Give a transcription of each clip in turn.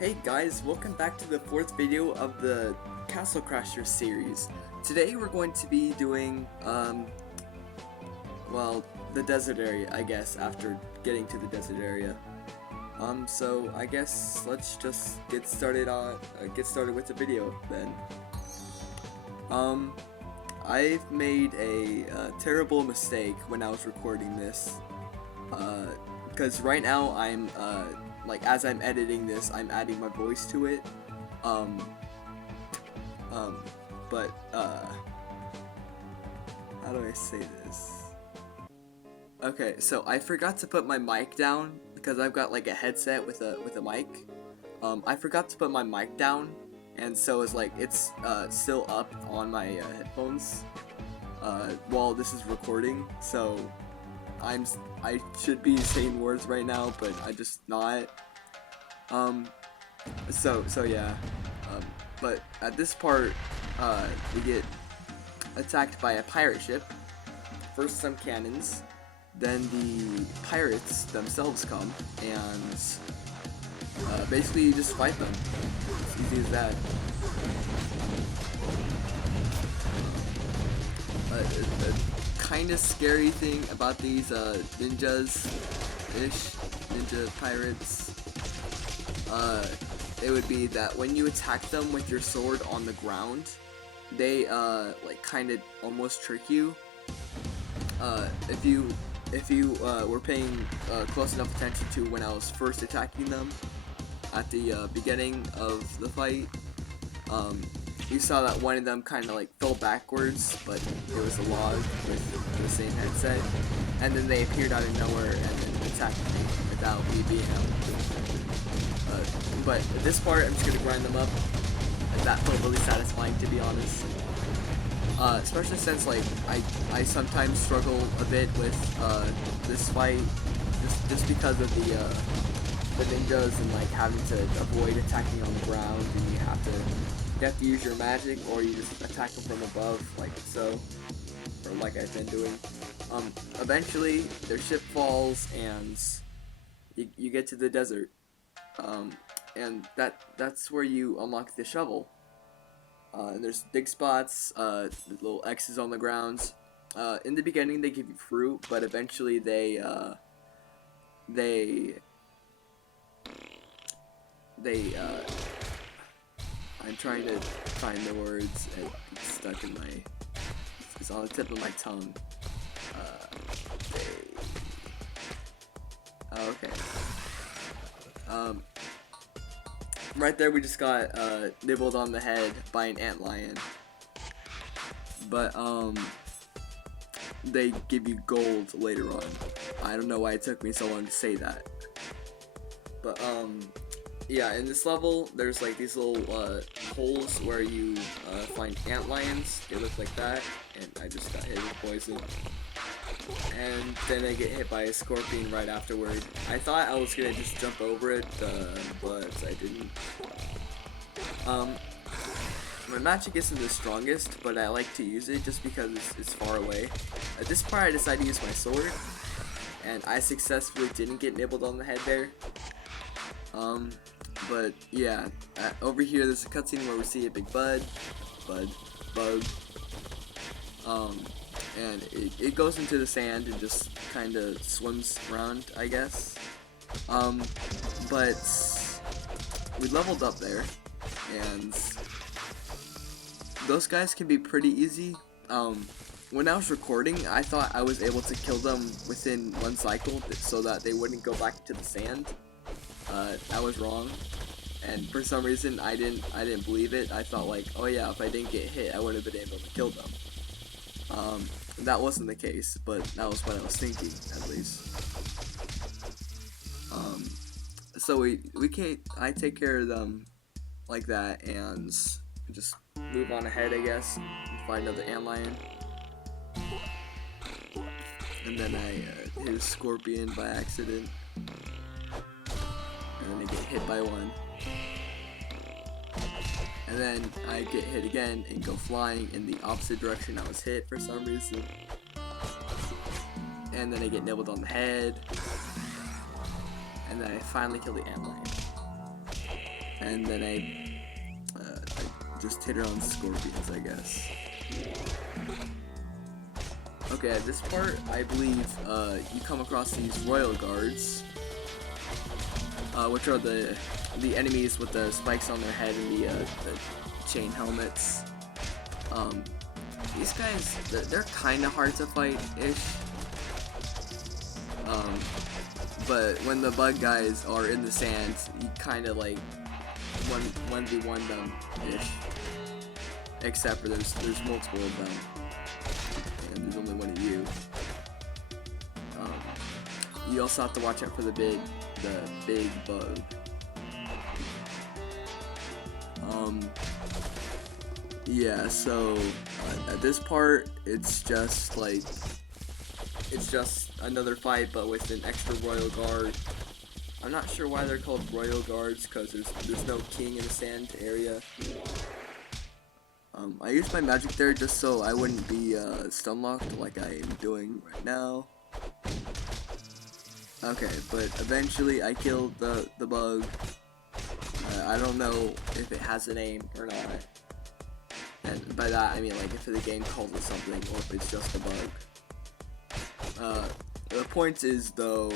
Hey guys, welcome back to the fourth video of the Castle Crasher series. Today we're going to be doing, well, the desert area, I guess, after getting to the desert area. So I guess let's just get started with the video then. I've made a terrible mistake when I was recording this, because right now I'm, like, as I'm editing this, I'm adding my voice to it, but, how do I say this? Okay, so I forgot to put my mic down, because I've got, like, a headset with a mic. I forgot to put my mic down, and so it's, like, it's, still up on my, headphones, while this is recording, so I should be saying words right now, but I just not. So yeah. But at this part, we get attacked by a pirate ship. First some cannons, then the pirates themselves come, and basically you just fight them. It's easy as that. The kind of scary thing about these ninja pirates, it would be that when you attack them with your sword on the ground, they like kind of almost trick you. If you were paying close enough attention to when I was first attacking them at the beginning of the fight, you saw that one of them kind of like fell backwards, but it was a log with the same headset, and then they appeared out of nowhere and then attacked me without me being able to. But at this part, I'm just gonna grind them up, and that felt really satisfying, to be honest. Especially since, like, I sometimes struggle a bit with this fight, just because of the ninjas and like having to avoid attacking on the ground, and you have to use your magic, or you just attack them from above, like so, or like I've been doing. Eventually, their ship falls, and you get to the desert, and that's where you unlock the shovel. And there's dig spots, little X's on the ground. In the beginning, they give you fruit, but eventually I'm trying to find the words, and it's stuck in it's on the tip of my tongue. Okay. Right there we just got, nibbled on the head by an antlion. But, they give you gold later on. I don't know why it took me so long to say that. But, yeah, in this level, there's like these little holes where you find antlions. They look like that, and I just got hit with poison. And then I get hit by a scorpion right afterward. I thought I was gonna just jump over it, but I didn't. My magic isn't the strongest, but I like to use it just because it's far away. At this part, I decided to use my sword, and I successfully didn't get nibbled on the head there. But yeah, over here there's a cutscene where we see a big bug, and it goes into the sand and just kind of swims around, I guess. But we leveled up there, and those guys can be pretty easy. When I was recording, I thought I was able to kill them within one cycle so that they wouldn't go back to the sand. I was wrong, and for some reason I didn't believe it. I thought, like, oh yeah, if I didn't get hit, I would have been able to kill them. That wasn't the case, but that was what I was thinking, at least. So I take care of them like that, and just move on ahead, I guess, and find another antlion. And then I hit a scorpion by accident, and then I get hit by one. And then I get hit again and go flying in the opposite direction I was hit for some reason. And then I get nibbled on the head. And then I finally kill the antlion. and then I just hit her on scorpions, I guess. Okay, at this part, I believe you come across these royal guards, which are the enemies with the spikes on their head and the chain helmets. These guys, they're kind of hard to fight-ish. But when the bug guys are in the sand, you kind of like 1v1 them-ish. Except for there's multiple of them, and there's only one of you. You also have to watch out for the big bug. Yeah, so at this part, it's just another fight, but with an extra royal guard. I'm not sure why they're called royal guards, because there's no king in the sand area. I used my magic there just so I wouldn't be stun locked like I am doing right now. Okay, but eventually I killed the bug. I don't know if it has a name or not. And by that I mean like if the game calls it something or if it's just a bug. The point is though,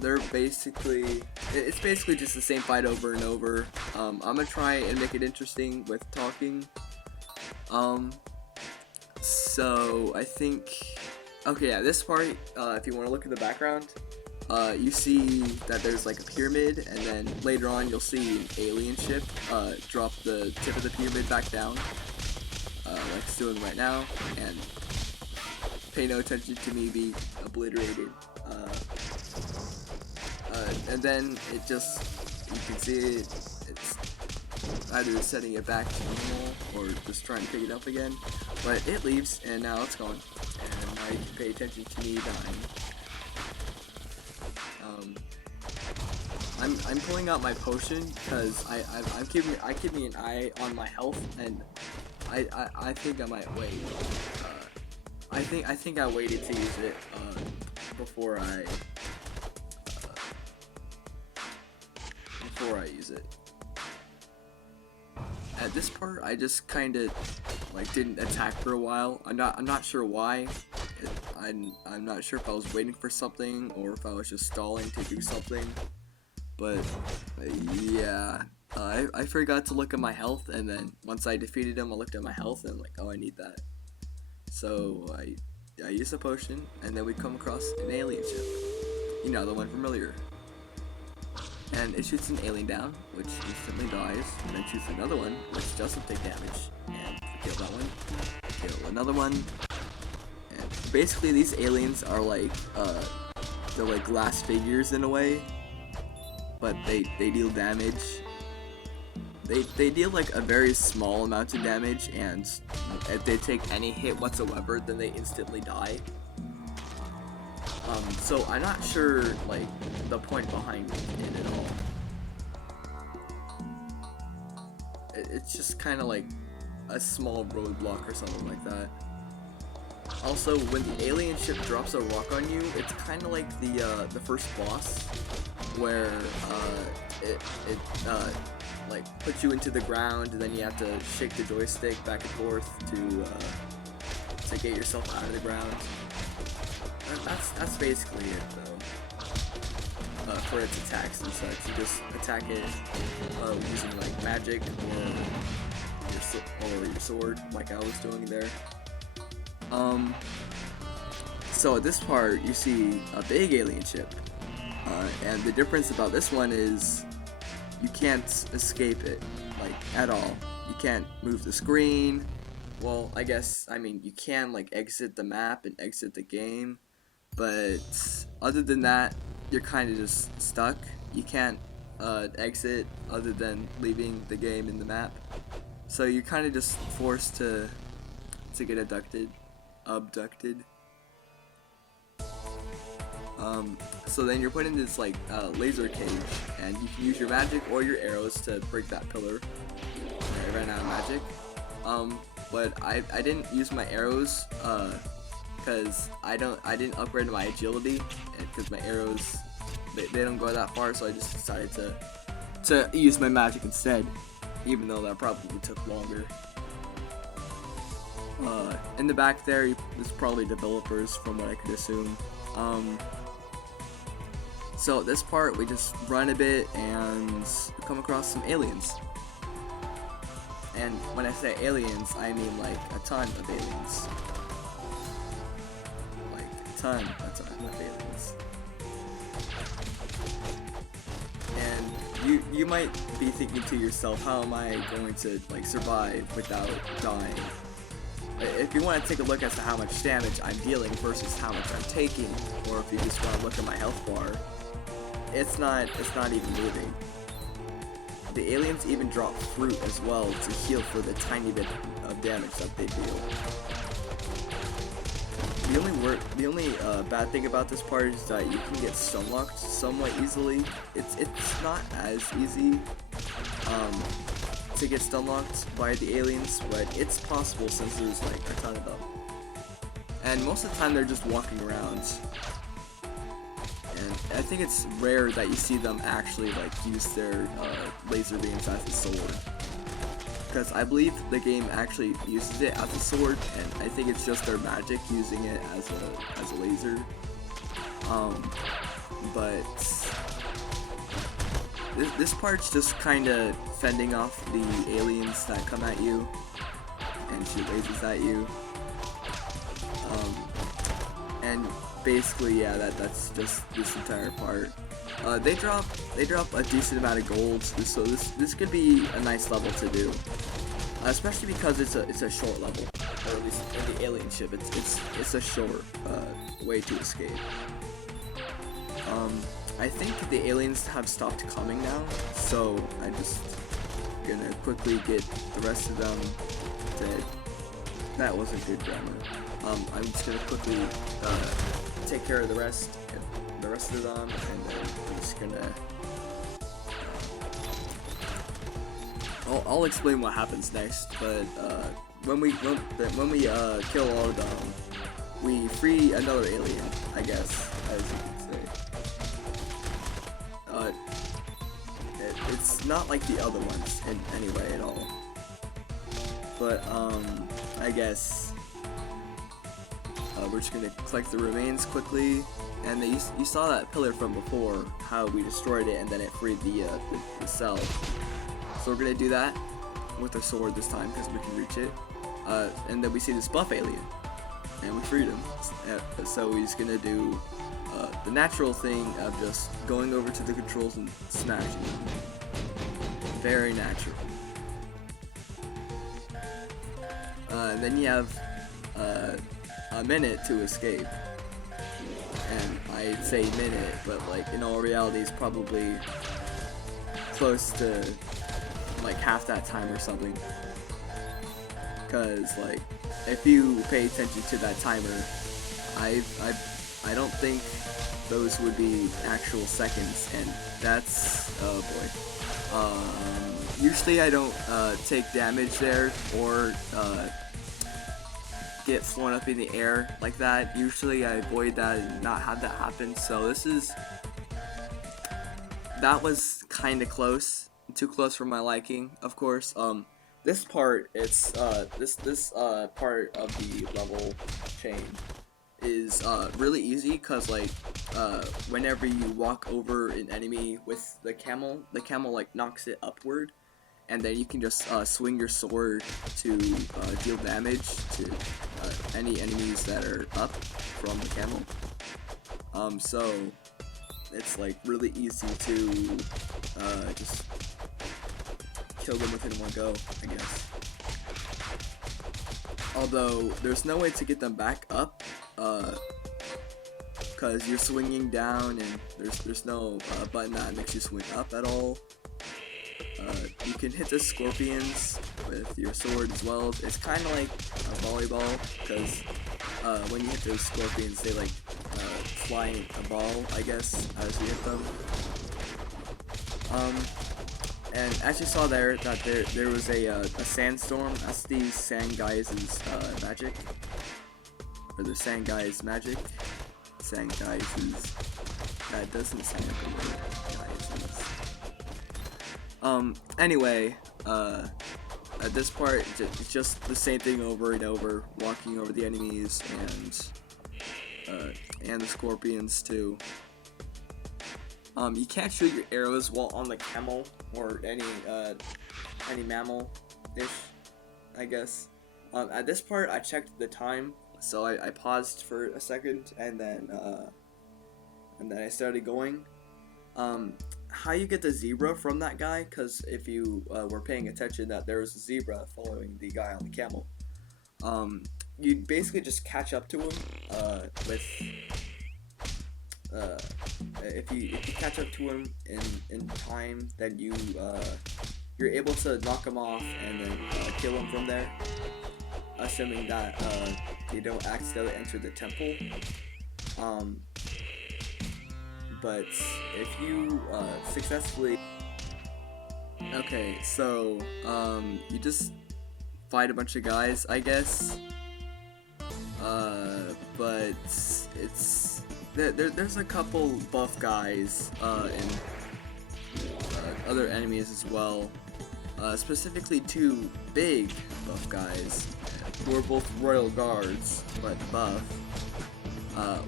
they're basically, it's basically just the same fight over and over. I'm gonna try and make it interesting with talking. So I think, okay, yeah, this part, if you want to look at the background, you see that there's like a pyramid, and then later on you'll see an alien ship drop the tip of the pyramid back down, like it's doing right now, and pay no attention to me being obliterated. And then it just, you can see it's either setting it back to normal or just trying to pick it up again, but it leaves and now it's gone, and now you can pay attention to me dying. I'm pulling out my potion because I'm keeping an eye on my health, and I think I might wait. I think I waited to use it before I use it. At this part, I just kind of like didn't attack for a while. I'm not sure why. I'm not sure if I was waiting for something or if I was just stalling to do something. But yeah, I forgot to look at my health, and then once I defeated him, I looked at my health and I'm like, oh, I need that. So I used a potion, and then we come across an alien ship. You know, the one from earlier. And it shoots an alien down, which instantly dies, and then shoots another one, which doesn't take damage, and kill that one, kill another one, and basically these aliens are like, they're like glass figures in a way, but they deal damage. They deal like a very small amount of damage, and if they take any hit whatsoever, then they instantly die. So I'm not sure like the point behind it at all. It's just kind of like a small roadblock or something like that. Also, when the alien ship drops a rock on you, it's kind of like the first boss, where it like puts you into the ground, and then you have to shake the joystick back and forth to get yourself out of the ground. That's basically it though. For its attacks and such, you just attack it using like magic or your sword, like I was doing there. So at this part, you see a big alien ship, and the difference about this one is you can't escape it, like at all. You can't move the screen. Well, I mean you can like exit the map and exit the game. But other than that, you're kind of just stuck. You can't exit other than leaving the game in the map. So you're kind of just forced to get abducted. So then you're put in this like laser cage, and you can use your magic or your arrows to break that pillar. I ran out of magic. But I didn't use my arrows. Because I didn't upgrade my agility, because my arrows they don't go that far, so I just decided to use my magic instead, even though that probably took longer. In the back there's probably developers from what I could assume. So this part, we just run a bit and come across some aliens. And when I say aliens, I mean like a ton of aliens. Like a ton of aliens. And you might be thinking to yourself, how am I going to like survive without dying? If you want to take a look as to how much damage I'm dealing versus how much I'm taking, or if you just want to look at my health bar, it's not even moving. The aliens even drop fruit as well to heal for the tiny bit of damage that they deal. The only bad thing about this part is that you can get stun locked somewhat easily. It's not as easy to get stun locked by the aliens, but it's possible since there's like a ton of them. And most of the time they're just walking around. And I think it's rare that you see them actually like use their laser beams as a sword. Because I believe the game actually uses it as a sword, and I think it's just their magic using it as a laser. But this part's just kind of fending off the aliens that come at you and shoot lasers at you. And basically, yeah, that's just this entire part. They drop a decent amount of gold, so this could be a nice level to do, especially because it's a short level, or at least in the alien ship, it's a short way to escape. I think the aliens have stopped coming now, so I'm just gonna quickly get the rest of them dead. That wasn't good grammar. I'm just gonna quickly take care of the rest of them, and then I'm just gonna I'll explain what happens next. But when we kill all of them, we free another alien, I guess, as you can say. It's not like the other ones in any way at all, but I guess we're just gonna collect the remains quickly. And you saw that pillar from before, how we destroyed it and then it freed the cell. So we're gonna do that with a sword this time because we can reach it. And then we see this buff alien, and we freed him. So we're just gonna do the natural thing of just going over to the controls and smashing them. Very natural. And then you have a minute to escape. And I'd say minute, but like in all reality it's probably close to like half that time or something. Cause like if you pay attention to that timer, I don't think those would be actual seconds, and that's oh boy. Usually I don't take damage there or get flown up in the air like that. Usually I avoid that and not have that happen. So that was kind of close, too close for my liking, of course. This part, it's this part of the level chain is really easy because like whenever you walk over an enemy with the camel like knocks it upward. And then you can just swing your sword to deal damage to any enemies that are up from the camel. So it's like really easy to just kill them within one go, I guess. Although there's no way to get them back up, because you're swinging down and there's no button that makes you swing up at all. You can hit the scorpions with your sword as well. It's kind of like a volleyball, because when you hit those scorpions, they like fly a ball, I guess, as you hit them. And as you saw there, that there was a sandstorm. That's the sand guys' magic, or the sand guys' magic. Sand guys' That doesn't sound like a word, guys. Anyway, at this part, it's just the same thing over and over, walking over the enemies and the scorpions too. You can't shoot your arrows while on the camel or any mammal-ish, I guess. At this part, I checked the time, so I paused for a second and then I started going. How you get the zebra from that guy? Because if you were paying attention, that there was a zebra following the guy on the camel. You basically just catch up to him with. If you catch up to him in time, then you're able to knock him off and then kill him from there, assuming that you don't accidentally enter the temple. But if you successfully, okay, so you just fight a bunch of guys, I guess. But it's there's a couple buff guys and other enemies as well. Specifically 2 big buff guys who are both royal guards, but buff.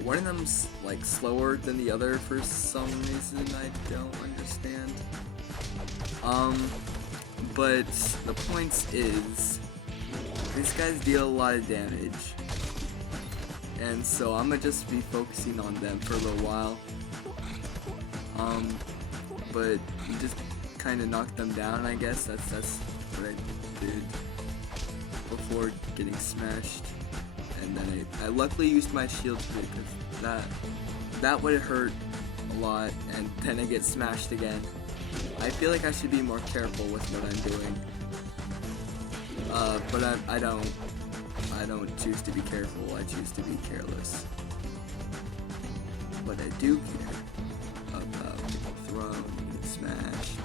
One of them's like slower than the other for some reason I don't understand. But the point is, these guys deal a lot of damage, and so I'm gonna just be focusing on them for a little while. But you just kind of knock them down, I guess. That's what I did before getting smashed. And then I luckily used my shield too, because that would hurt a lot, and then I get smashed again. I feel like I should be more careful with what I'm doing. But I don't choose to be careful, I choose to be careless. But I do care about getting thrown and smashed.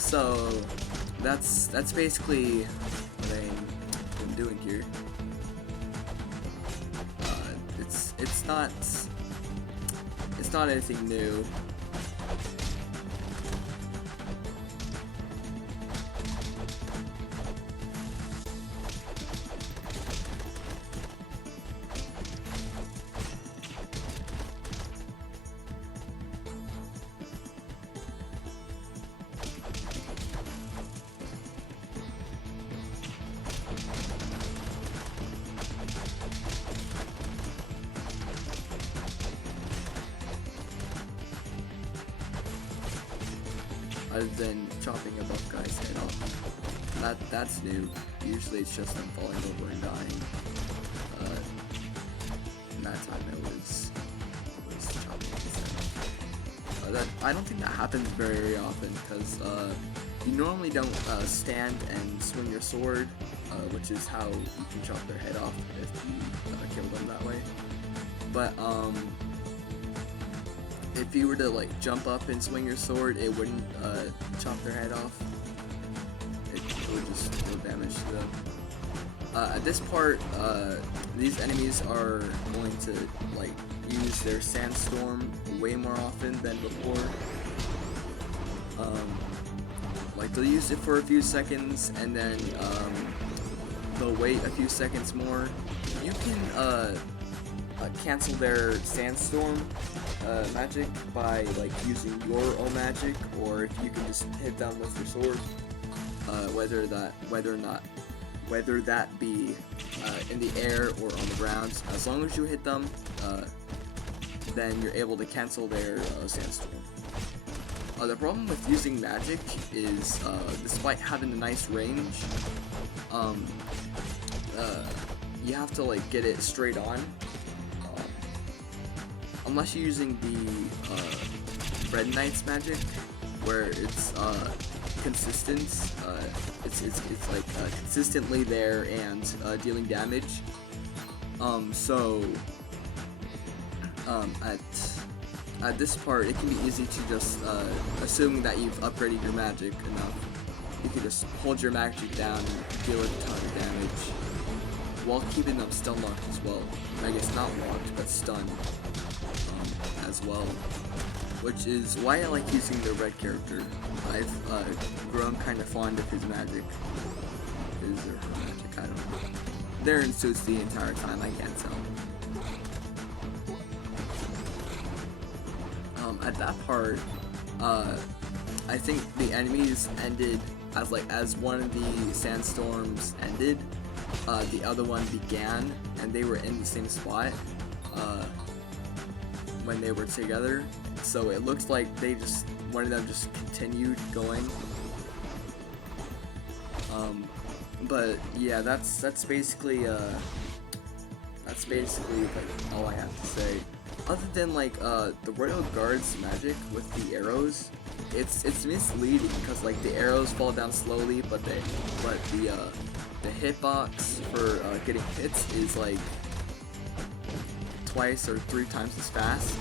So that's basically what I'm doing here. It's not anything new. Other than chopping a buff guy's head off. That's new. Usually it's just them falling over and dying. And that time it was chopping his head off. I don't think that happens very often, because you normally don't stand and swing your sword, which is how you can chop their head off if you kill them that way. But if you were to like jump up and swing your sword, it wouldn't chop their head off. It would just deal damage to them. At this part, these enemies are going to like use their sandstorm way more often than before. Like they'll use it for a few seconds and then they'll wait a few seconds more. You can cancel their sandstorm magic by like using your own magic, or if you can just hit them with your sword, whether that be in the air or on the ground. As long as you hit them, then you're able to cancel their sandstorm. The problem with using magic is, despite having a nice range, you have to like get it straight on. Unless you're using the Red Knight's magic, where it's consistent, it's like consistently there and dealing damage. At this part, it can be easy to just, assuming that you've upgraded your magic enough, you can just hold your magic down and deal a ton of damage, while keeping them stun locked as well. I guess not locked, but stunned. as well, which is why I like using the red character. I've grown kind of fond of his magic. His or her magic, I don't know. They're in suits the entire time, I can't tell. At that part, I think the enemies ended as one of the sandstorms ended, the other one began, and they were in the same spot when they were together. So it looks like one of them just continued going. But yeah, that's basically like all I have to say. Other than like the Royal Guard's magic with the arrows, it's misleading because like the arrows fall down slowly, but the hitbox for getting hits is like twice or 3 times as fast.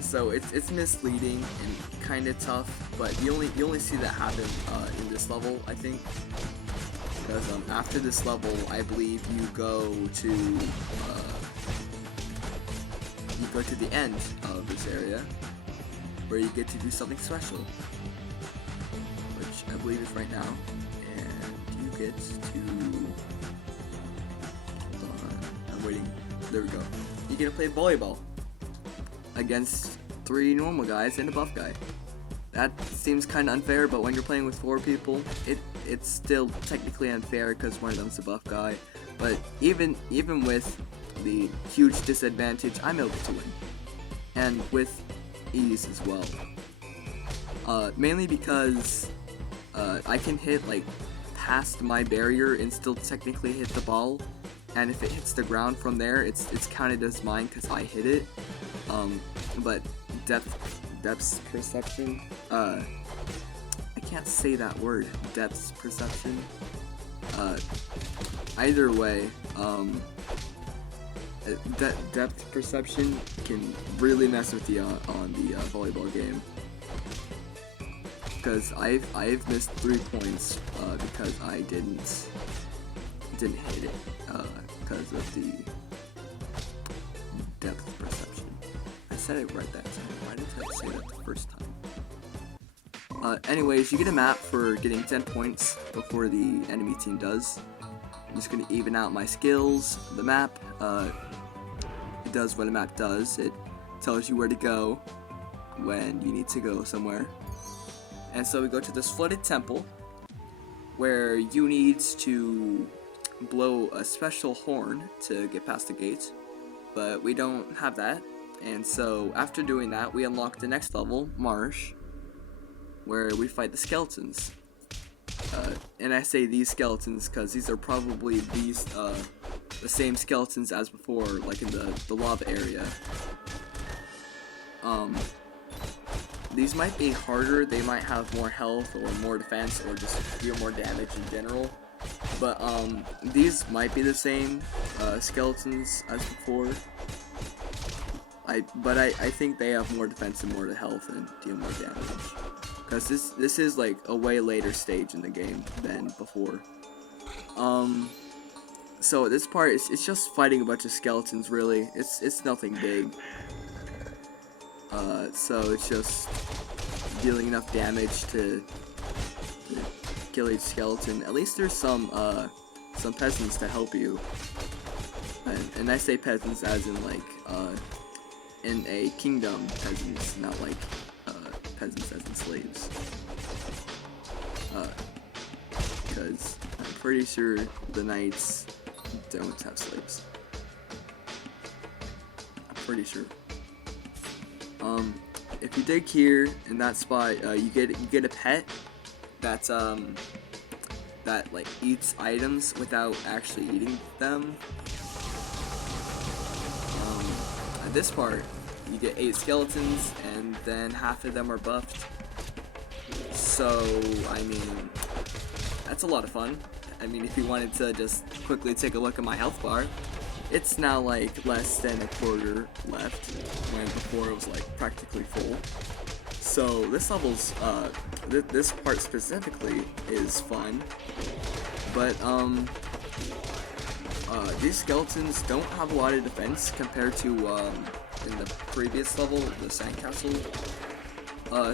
So it's misleading and kind of tough, but you only see that happen in this level, I think. Because after this level, I believe you go to the end of this area, where you get to do something special, which I believe is right now, and you get to. Hold on, I'm waiting. There we go. You get to play volleyball against 3 normal guys and a buff guy. That seems kind of unfair, but when you're playing with 4 people, it's still technically unfair because one of them's a buff guy. But even with the huge disadvantage, I'm able to win, and with ease as well. Mainly because I can hit like past my barrier and still technically hit the ball, and if it hits the ground from there, it's counted as mine because I hit it. But depth perception. I can't say that word. Depth perception. Either way, depth perception can really mess with you on the volleyball game. Because I've missed 3 points because I didn't hit it because of the depth perception. I said it right that time. Why didn't I say that the first time? Anyways, you get a map for getting 10 points before the enemy team does. I'm just gonna even out my skills. The map, it does what a map does. It tells you where to go when you need to go somewhere. And so we go to this flooded temple, where you need to blow a special horn to get past the gate, but we don't have that. And so after doing that, we unlock the next level, Marsh, where we fight the skeletons. And I say these skeletons because these are probably the same skeletons as before, like in the lava area. These might be harder, they might have more health or more defense or just deal more damage in general. But these might be the same skeletons as before. But I think they have more defense and more health and deal more damage. Because this is like a way later stage in the game than before. So this part, it's just fighting a bunch of skeletons really. It's nothing big. So it's just dealing enough damage to kill each skeleton. At least there's some peasants to help you. And I say peasants as in like in a kingdom peasants, not like peasants as in slaves. Because I'm pretty sure the knights don't have slaves. I'm pretty sure. If you dig here in that spot, you get a pet that's that like eats items without actually eating them. At this part, you get 8 skeletons, and then half of them are buffed. So I mean, that's a lot of fun. I mean, if you wanted to just quickly take a look at my health bar, it's now like less than a quarter left, when before it was like practically full. So this level's, this part specifically is fun, but These skeletons don't have a lot of defense compared to in the previous level, the sandcastle.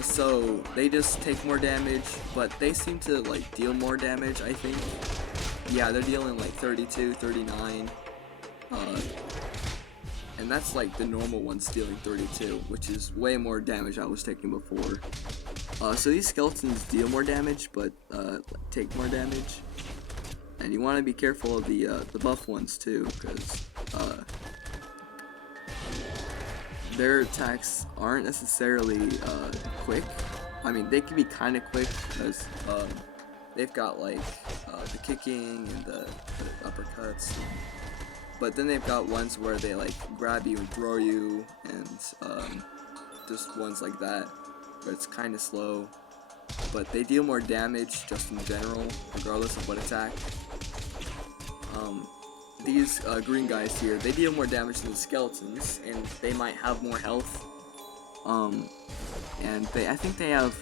So they just take more damage, but they seem to like deal more damage, I think. Yeah, they're dealing like 32, 39. And that's like the normal ones dealing 32, which is way more damage I was taking before. So these skeletons deal more damage, but take more damage. And you want to be careful of the buff ones too, because their attacks aren't necessarily quick. I mean, they can be kind of quick because they've got like the kicking and the uppercuts. But then they've got ones where they like grab you and throw you, and just ones like that. But it's kind of slow. But they deal more damage just in general, regardless of what attack. These green guys here, they deal more damage than the skeletons, and they might have more health. And I think they have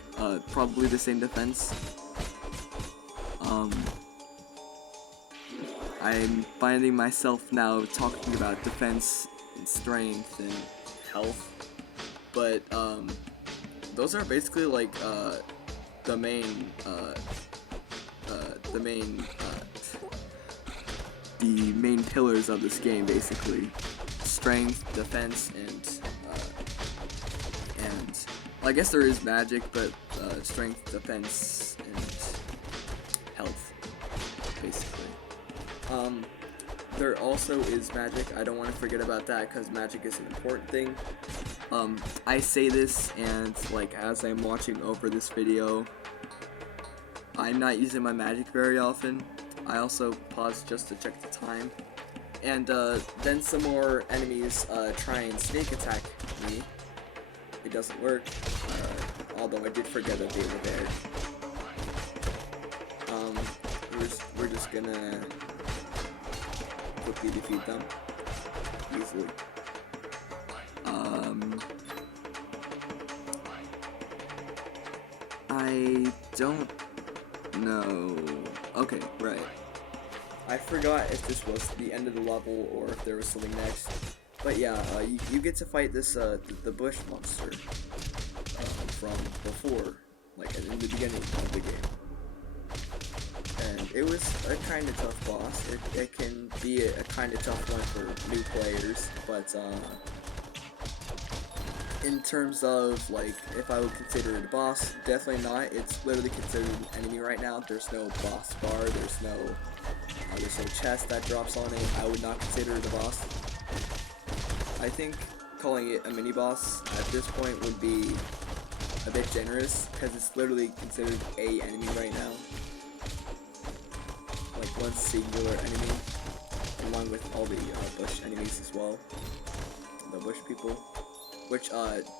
probably the same defense. I'm finding myself now talking about defense and strength and health, but those are basically like the main pillars of this game, basically. Strength, defense, and I guess there is magic, but strength, defense, and health, basically. There also is magic. I don't want to forget about that because magic is an important thing. I say this, and like as I'm watching over this video, I'm not using my magic very often. I also pause just to check the time. And then some more enemies try and sneak attack me. It doesn't work, although I did forget that they were there. We're just gonna quickly defeat them easily. I don't know. Okay, right. I forgot if this was the end of the level or if there was something next. But yeah, you get to fight this the bush monster from before, like in the beginning of the game. And it was a kind of tough boss. It can be a kind of tough one for new players, but in terms of like if I would consider it a boss, definitely not. It's literally considered an enemy right now. There's no boss bar. There's no chest that drops on it. I would not consider it a boss. I think calling it a mini boss at this point would be a bit generous because it's literally considered a enemy right now. Like one singular enemy, along with all the bush enemies as well, the bush people, which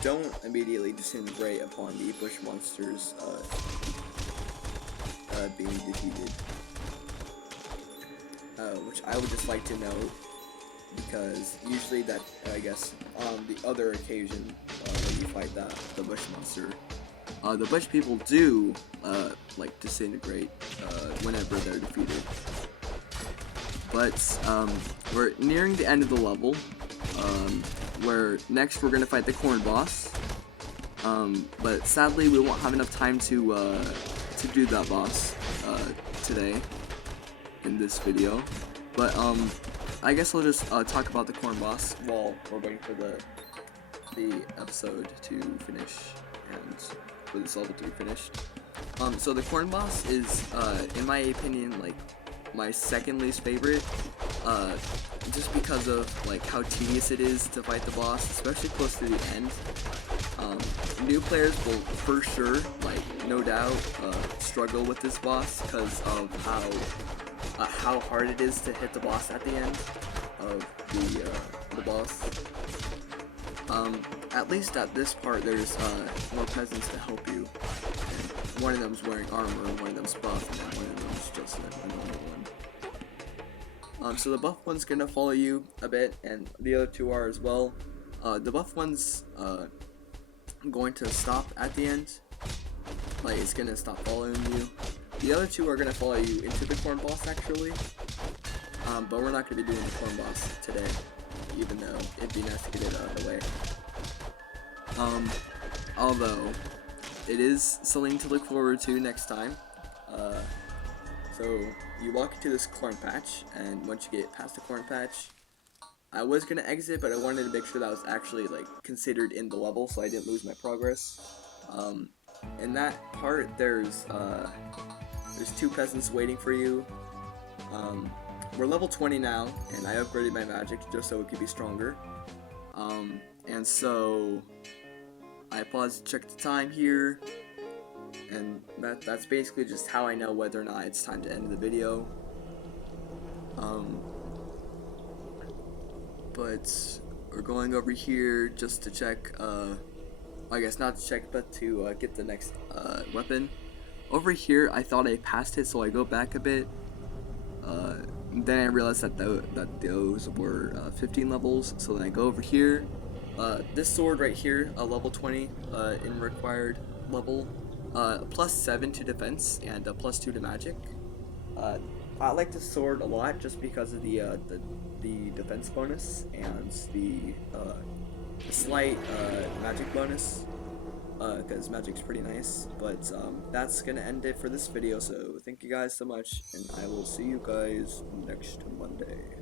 don't immediately disintegrate upon the bush monsters being defeated, which I would just like to note, because usually that, I guess, on the other occasion when you fight the bush monster, the bush people do like disintegrate whenever they're defeated. But we're nearing the end of the level, where next we're gonna fight the corn boss. But sadly we won't have enough time to do that boss today in this video. But I guess I'll just talk about the corn boss while we're waiting for the episode to finish and for this level to be finished. So the corn boss is, in my opinion, like my second least favorite, just because of like how tedious it is to fight the boss, especially close to the end. New players will for sure, like no doubt, struggle with this boss because of how hard it is to hit the boss at the end of the boss. At least at this part, there's more peasants to help you. And one of them's wearing armor, and one of them's buff, and one of them's just a normal one. So the buff one's gonna follow you a bit, and the other two are as well. The buff one's going to stop at the end, like it's gonna stop following you. The other two are gonna follow you into the corn boss actually. But we're not going to be doing the corn boss today, even though it'd be nice to get it out of the way. Although, it is something to look forward to next time. So, you walk into this corn patch, and once you get past the corn patch, I was going to exit, but I wanted to make sure that was actually, like, considered in the level, so I didn't lose my progress. In that part, there's 2 peasants waiting for you. We're level 20 now, and I upgraded my magic just so it could be stronger. And so I paused to check the time here, and that's basically just how I know whether or not it's time to end the video. But we're going over here just to check, I guess not to check, but to get the next weapon. Over here, I thought I passed it, so I go back a bit. Then I realized that those were 15 levels, so then I go over here. This sword right here, level 20 in required level, plus 7 to defense and plus 2 to magic. I like this sword a lot just because of the defense bonus and the slight magic bonus, because magic's pretty nice. But that's gonna end it for this video, so thank you guys so much, and I will see you guys next Monday.